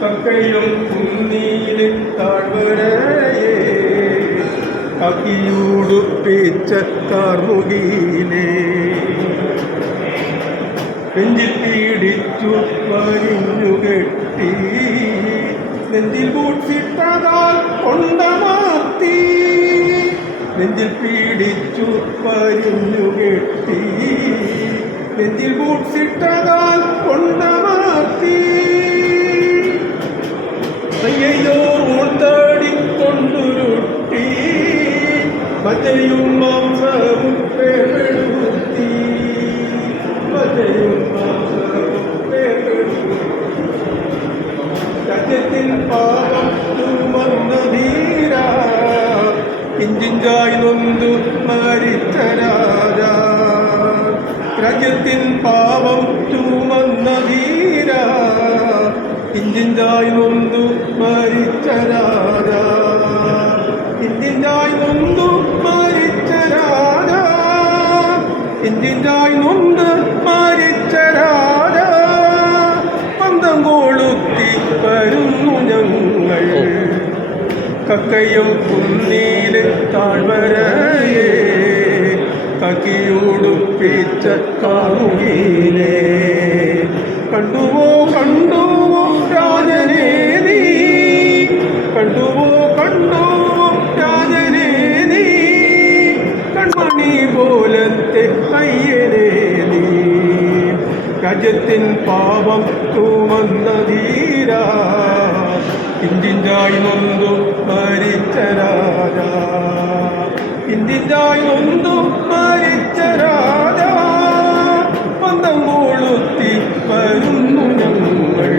കക്കയും കുന്നീല് താഴ്വരയെ അക്കിയൂടുപ്പിച്ച കാർമുകിലേ നെഞ്ചിൽ പീഡിച്ചു വരിഞ്ഞു കെട്ടി നെഞ്ചിൽ ബൂട്ട്സിട്ടതാൽ കൊണ്ടമാത്തി നെഞ്ചിൽ പീഡിച്ചു വരിഞ്ഞു കെട്ടി നെഞ്ചിൽ ബൂട്ട്സിട്ടതാൽ കൊണ്ടമാത്തി അയ്യോ ൂർത്താടിക്കൊണ്ടുരുട്ടി മജയും മാംസവും പേപ്പെടുത്തി മജയും മാംസവും പേപ്പെടുത്തി രാജ്യത്തിൻ പാപം ചുമന്ന ധീര ഇഞ്ചിഞ്ചായി നൊന്തു മരിച്ച രാജ രാജ്യത്തിൻ പാപം ചുമന്ന ധീര ഇഞ്ചിഞ്ചായി നൊന്തു മരിച്ച രാജ ഇഞ്ചിഞ്ചായി നൊന്തു മരിച്ച രാജ ഇഞ്ചിഞ്ചായി നൊന്ത് മരിച്ച രാജ പന്തം കൊളുത്തി വരുന്നു ഞങ്ങൾ കക്കയും കുന്നീല് താഴ്വരയെ കക്കിയുടുപ്പിച്ച കാമുകിലേ കണ്ടുവോ കണ്ടുവോ രാജനേ നീ കണ്ടുവോ കണ്ടുവോ രാജനേ നീ കൺമണി പോലത്തെ കയ്യനേ നീ രാജ്യത്തിൻ പാപം ചുമന്ന ധീര ഇഞ്ചിഞ്ചായി നൊന്തു മരിച്ച രാജ ഇഞ്ചിഞ്ചായി നൊന്തു മരിച്ച രാജ പന്തം കൊളുത്തി വരുന്നു ഞങ്ങൾ.